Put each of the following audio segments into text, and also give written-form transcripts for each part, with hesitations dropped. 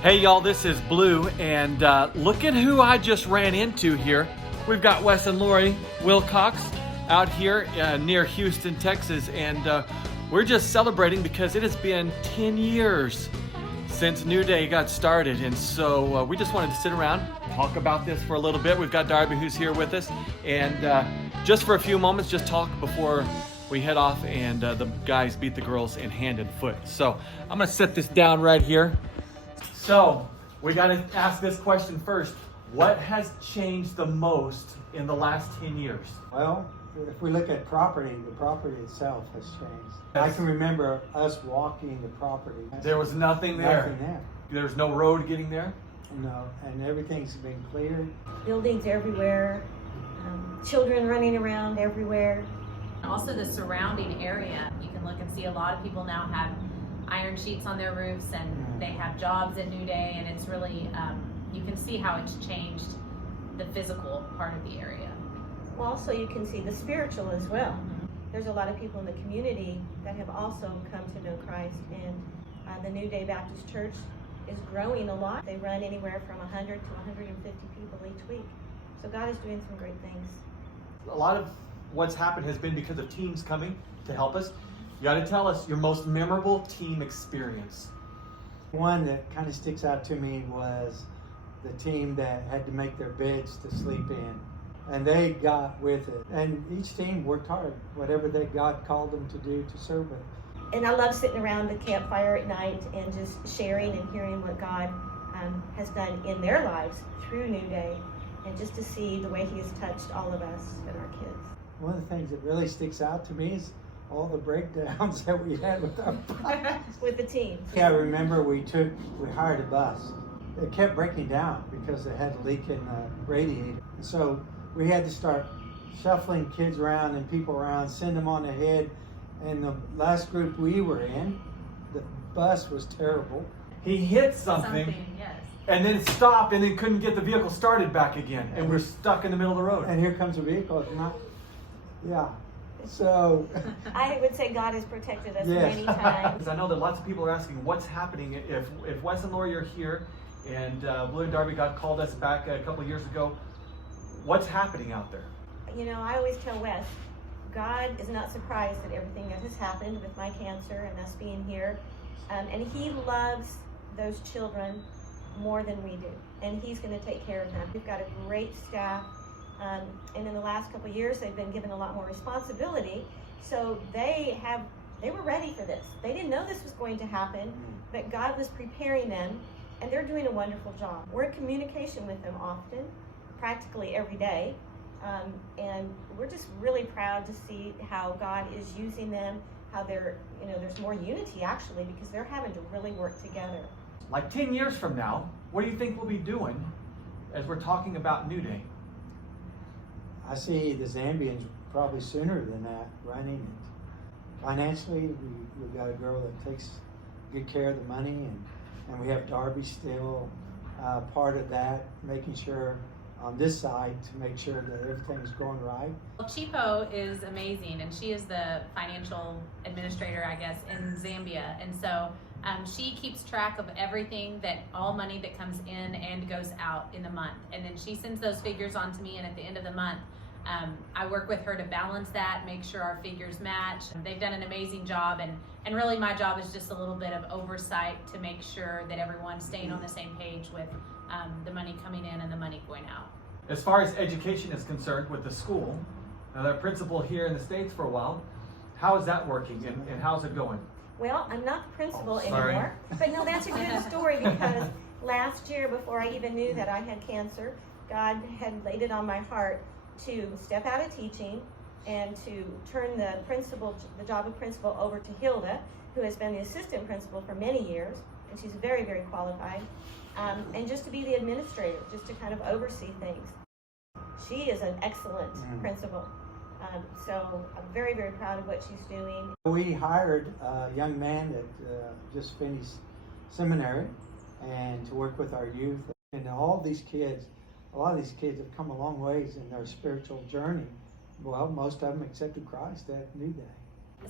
Hey y'all, this is Blue, and look at who I just ran into here. We've got Wes and Lori Wilcox out here near Houston, Texas, and we're just celebrating because it has been 10 years since New Day got started, and so we just wanted to sit around, talk about this for a little bit. We've got Darby who's here with us, and just for a few moments, just talk before we head off and the guys beat the girls in hand and foot. So I'm gonna set this down right here. So we gotta ask this question first. What has changed the most in the last 10 years? Well, if we look at property, the property itself has changed. I can remember us walking the property. There was nothing there. Nothing there. There's no road getting there. No, and everything's been cleared. Buildings everywhere, children running around everywhere. Also the surrounding area, you can look and see a lot of people now have iron sheets on their roofs and they have jobs at New Day, and it's really, you can see how it's changed the physical part of the area. Well, also you can see the spiritual as well. There's a lot of people in the community that have also come to know Christ, and the New Day Baptist Church is growing a lot. They run anywhere from 100 to 150 people each week. So God is doing some great things. A lot of what's happened has been because of teams coming to help us. You got to tell us your most memorable team experience. One that kind of sticks out to me was the team that had to make their beds to sleep in. And they got with it. And each team worked hard, whatever that God called them to do to serve with. And I love sitting around the campfire at night and just sharing and hearing what God has done in their lives through New Day, and just to see the way He has touched all of us and our kids. One of the things that really sticks out to me is all the breakdowns that we had with our bus. With the teams. Yeah, I remember we hired a bus. It kept breaking down because it had a leak in the radiator. And so we had to start shuffling kids around and people around, send them on ahead. And the last group we were in, the bus was terrible. He hit something, Yes. and then stopped and then couldn't get the vehicle started back again, and we're stuck in the middle of the road. And here comes a vehicle. Yeah. So I would say God has protected us Yes. many times. Because I know that lots of people are asking what's happening if Wes and Lori are here, and Blue and Darby called us back a couple of years ago. What's happening out there? You know, I always tell Wes, God is not surprised at everything that has happened with my cancer and us being here. And He loves those children more than we do. And He's going to take care of them. We've got a great staff. And in the last couple of years, they've been given a lot more responsibility. So they were ready for this. They didn't know this was going to happen, but God was preparing them, and they're doing a wonderful job. We're in communication with them often, practically every day. And we're just really proud to see how God is using them, how there's more unity actually, because they're having to really work together. Like 10 years from now, what do you think we'll be doing as we're talking about New Day? I see the Zambians probably sooner than that running it. Financially, we've got a girl that takes good care of the money, and we have Darby still part of that, making sure on this side to make sure that everything's going right. Well, Chipo is amazing, and she is the financial administrator, I guess, in Zambia. And so she keeps track of everything, all money that comes in and goes out in the month. And then she sends those figures on to me, and at the end of the month, I work with her to balance that, make sure our figures match. They've done an amazing job, and really my job is just a little bit of oversight to make sure that everyone's staying on the same page with the money coming in and the money going out. As far as education is concerned with the school, now they're principal here in the States for a while. How is that working, and how's it going? Well, I'm not the principal sorry. anymore, but no, that's a good story, because last year, before I even knew that I had cancer, God had laid it on my heart to step out of teaching and to turn the job of principal over to Hilda, who has been the assistant principal for many years, and she's very, very qualified, and just to be the administrator, just to kind of oversee things. She is an excellent principal, so I'm very, very proud of what she's doing. We hired a young man that just finished seminary and to work with our youth. And all these kids, a lot of these kids have come a long ways in their spiritual journey. Well, most of them accepted Christ at New Day.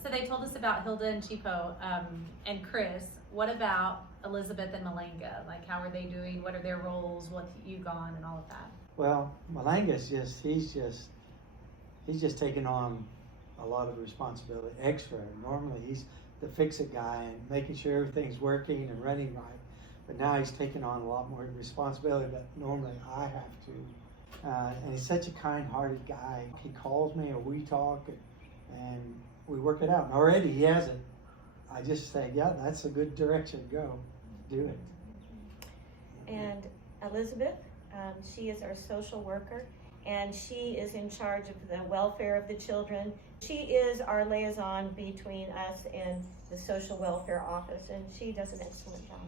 So they told us about Hilda and Chipo and Chris. What about Elizabeth and Malanga? Like, how are they doing? What are their roles? What you gone and all of that? Well, Malanga's he's just taking on a lot of responsibility, extra. Normally he's the fix-it guy and making sure everything's working and running right. But now he's taking on a lot more responsibility that normally I have to. And he's such a kind-hearted guy. He calls me or we talk and we work it out. And already he has it. I just say, yeah, that's a good direction to go. Do it. And Elizabeth, she is our social worker, and she is in charge of the welfare of the children. She is our liaison between us and the social welfare office, and she does an excellent job.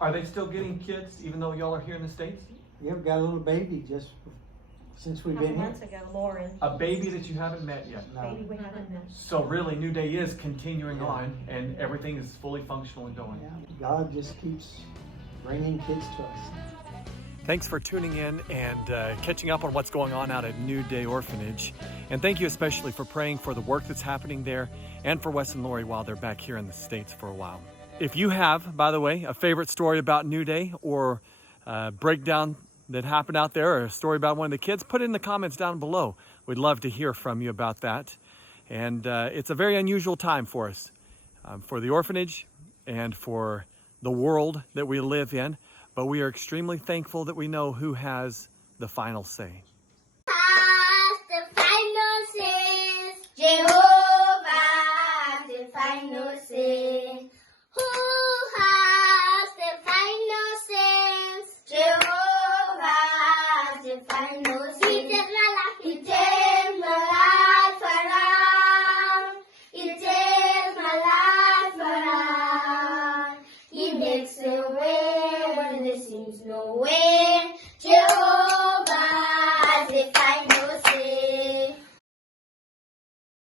Are they still getting kids even though y'all are here in the States? Yeah, we've got a little baby just since we've A been couple here. months ago, Lauren, A baby that you haven't met yet. No. baby we haven't met. So really, New Day is continuing Yeah. on, and everything is fully functional and going. Yeah, God just keeps bringing kids to us. Thanks for tuning in and catching up on what's going on out at New Day Orphanage. And thank you especially for praying for the work that's happening there and for Wes and Lori while they're back here in the States for a while. If you have, by the way, a favorite story about New Day or breakdown that happened out there or a story about one of the kids, put it in the comments down below. We'd love to hear from you about that. And it's a very unusual time for us, for the orphanage and for the world that we live in. But we are extremely thankful that we know who has the final say. Has the final say. Jehovah has the final say. Who has the final say? Jehovah has the final say. He takes my life around. He takes my life around. He makes a way when there seems no way. Jehovah